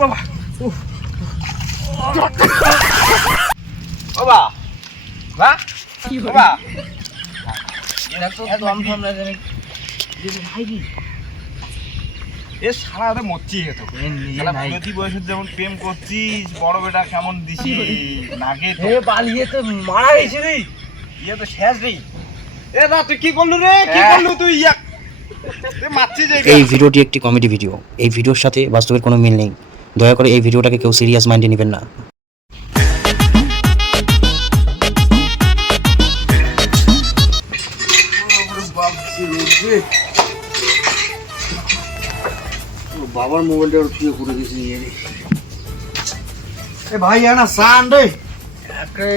বাবা বাবা বা কি বাবা এত দম দম না জানি ভাইজি এ সারা রাতে মরছি এত শালা প্রতি বয়সে যেমন প্রেম করছিস বড় বেটা কেমন দিছি নাগে তো এ বালিয়ে তো মারা গেছে রে ইয়া তো শেষ রে এ না তুই কি করলি রে কি করলি তুই ইয়া এ মারছিস এই ভিডিওটি একটি কমেডি ভিডিও। এই ভিডিওর সাথে বাস্তবের কোনো মিল নেই। দয়া করে এই ভিডিওটাকে কেউ সিরিয়াস মাইন্ডে নেবেন না। বাবার মোবাইলটা ফিরে করে দিয়েছি এ ভাই না সান রে একে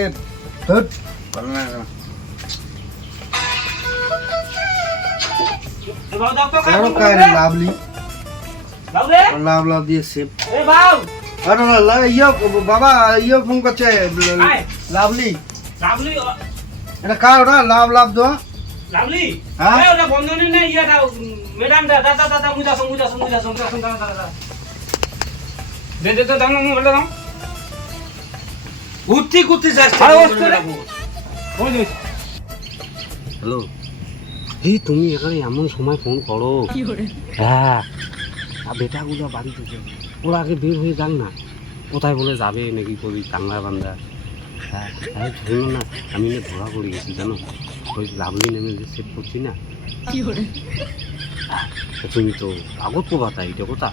ধর ভালো না এবারে কাই রে লাভলি লাভ রে লাভ লাভ দিয়ে সেভ এ বাউ আরে না ইয়ো বাবা ইয়ো ফোন করছে লাভলি লাভলি এটা কার ওটা লাভ লাভ দো লাভলি হ্যাঁ ওটা বন্ধনী না ইয়াটা ম্যাডাম দাদা দাদা মুজা দাদা দে দাও না মোবাইলটা দাও ঘুরতি যাস আরে ওই হ্যালো এই তুমি এখানে এমন সময় ফোন করো কি করে হ্যাঁ আর বেটাগুলো বাড়িতে ওরা আগে বের হয়ে যাক না কোথায় বলে যাবে নাকি কবি কাংলা বান্দা হ্যাঁ ধরুন না আমি না ধরা পড়ে গেছি জানো ওই লাভলি নেমে যে সেট করছি না কি করে তুমি তো আগত পোবা তাই এটা কথা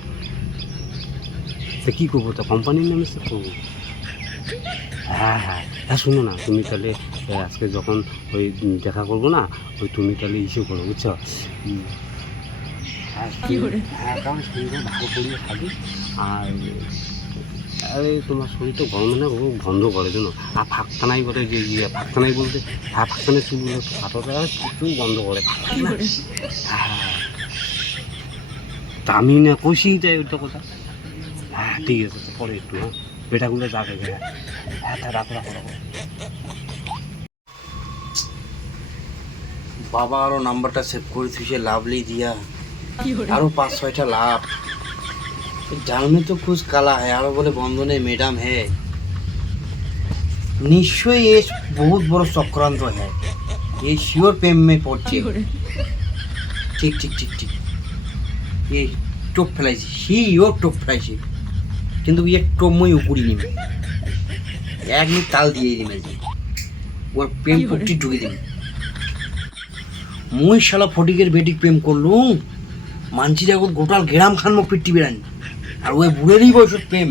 তা কী করবো তা কোম্পানির নামে সেট করবো হ্যাঁ হ্যাঁ হ্যাঁ শোনো না তুমি তাহলে আজকে যখন ওই দেখা করবো না ওই তুমি তাহলে ইস্যু করো বুঝছো হ্যাঁ কারণ শরীরে ভালো করিয়ে খাবি আর আরে তোমার শরীর তো গরম না খুব গন্ধ করে জানো আর ফাঁকতানাই বলে যে ইয়ে ফাঁকতানাই বলতে হ্যাঁ ফাঁকতানের চুলগুলো একটু ফাটাতে প্রচুর গন্ধ করে হ্যাঁ তা আমি না কষিই যাই ওইটা কথা হ্যাঁ ঠিক আছে পরে একটু হ্যাঁ বেটাগুলো যাবে হ্যাঁ হ্যাঁ তা রাখো বাবা আরো নাম্বারটা সেভ করে থুইছে লাভলি দিয়া আরো 5-6টা লাভ জানলে তো খুশ কালা है আরো বলে বন্ধনে ম্যাডাম है নিশ্চয়ই এ বহুত বড় চক্রান্ত है ये শিওর প্রেম में পড়ছে ঠিক ये টোপ ফেলাইছে শিওর টোপ ফেলাইছে কিন্তু ये টোপ মই উপরি নিবে এক মিনিট তাল দিয়ে দিবে ওর প্রেম পুটি ঢুকে দিবে মই শালা ফটিকের বেটিক প্রেম করলুম মানছি দেখো গোটাল গ্রাম খান মোক পিটি বেড়ান আর ওই বুড়েরই বয়সত প্রেম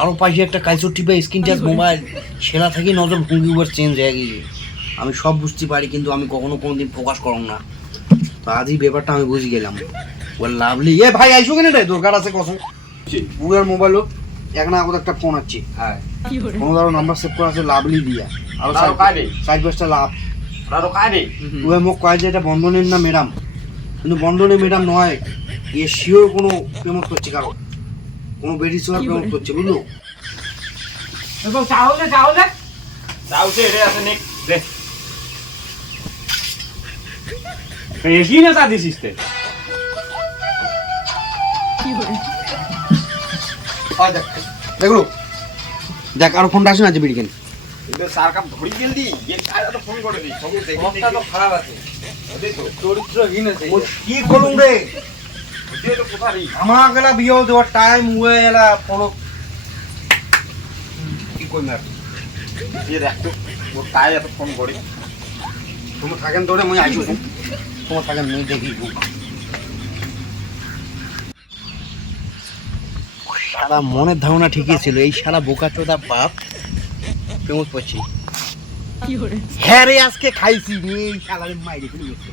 আরও পাশে একটা কালচর টিপে স্ক্রিন টাচ মোবাইল সেরা থেকে নজর ভঙ্গি উপর চেঞ্জ হয়ে গিয়ে আমি সব বুঝতে পারি কিন্তু আমি কোনোদিন প্রকাশ করলাম না তো আজই ব্যাপারটা আমি বুঝে গেলাম ওর লাভলি এ ভাই আইসো কেন রে দরকার আছে কসম বুড়ার মোবাইলও এক না আগত একটা ফোন আছে হ্যাঁ কোনো ধরো নাম্বার সেভ করা আছে লাভলি দিয়া আরও 4-5টা লাভ আরও কারে ওই মোক কয় যে এটা বন্ধনের না ম্যাডাম কিন্তু বন্ধনের ম্যাডাম নয় এ শিওর কোনো পেমেন্ট করছে কারণ কোনো বেরিয়ে চলার পেমেন্ট করছে বুঝলো এবং চাউলে এটা আছে নেক দে এসি না চা দিছিস তে দেখ আর ফোনটা আসে না যে বিড়িকেন স্যার কাপ ধরি জলদি ये কাজ তো ফোন করে দি সব দেখি তো খারাপ আছে ওই তো চরিত্রহীন আছে কি করুম রে ওই তো কোথায় আমার গলা বিয়ে দেওয়ার টাইম হয়ে এলা ফলো কি কই মার ये রাখতো ও তাই এত ফোন করে তুমি থাকেন তোরে মই আইছো তোমার থাকেন মই দেখি শালা মনের ধারণা ঠিকই ছিল এই শালা বোকাচোদা বাপ কেমন পড়ছি হ্যাঁ রে আজকে খাইছি রে এই শালারে মাইরে ফেলে গেছে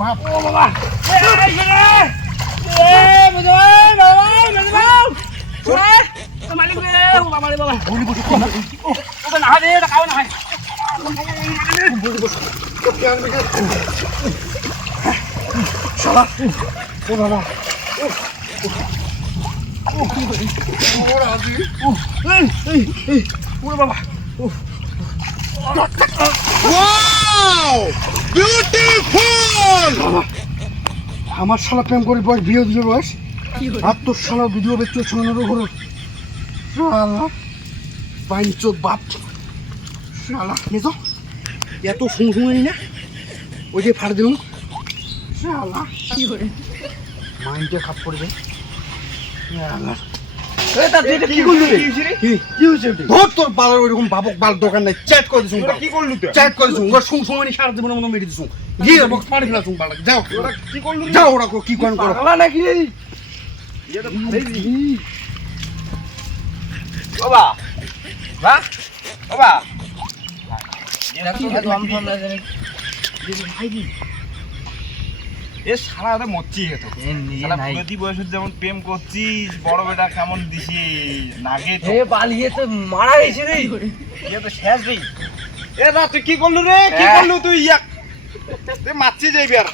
বাপ ও বাবা ভুলি বসে ওটা না রে এটা খাবে না হয় ভুলি বসে শালা ও বাবা ওরে বাবা আমার শালা প্রেম করে বয়স বিয়ে দিল বয়স আর তোর শালা ভিডিও বেচতে শোনানোর ঘর শালা বাইঞ্চোদ বাপ শালা নে তো এত শুনে না ওই যে ফাড় দিলাম শালা কি করে মাইন্ডে খাপ পড়বে শালা তোর বাবার ওইরকম বাবক বাল দোকান নাই চ্যাট করে দিছুন কি করলু তুই চ্যাট করে দিছুন ওর সময় সারা জীবন মনে মেরে দিছুন গিয়ে বক্স পানি ফেলাছুন বাল যাও ওরা কি করলু যাও ওরা কি কোন করো বালা নাকি রে এটা ভাই বাবা বাবা এটা কি দম ফোন না জানি ভাই এ সারা রাতে মরছি তো সারা প্রতি বয়সে যেমন প্রেম করছিস বড় বেটা কেমন দিছি নাগে তো এ বালিয়ে তো মারা গেছে রে ইয়ে তো শেষ রে এ না তুই কি করলু রে কি করলু তুই ইয়া তুই মারছিস এই বিয়ার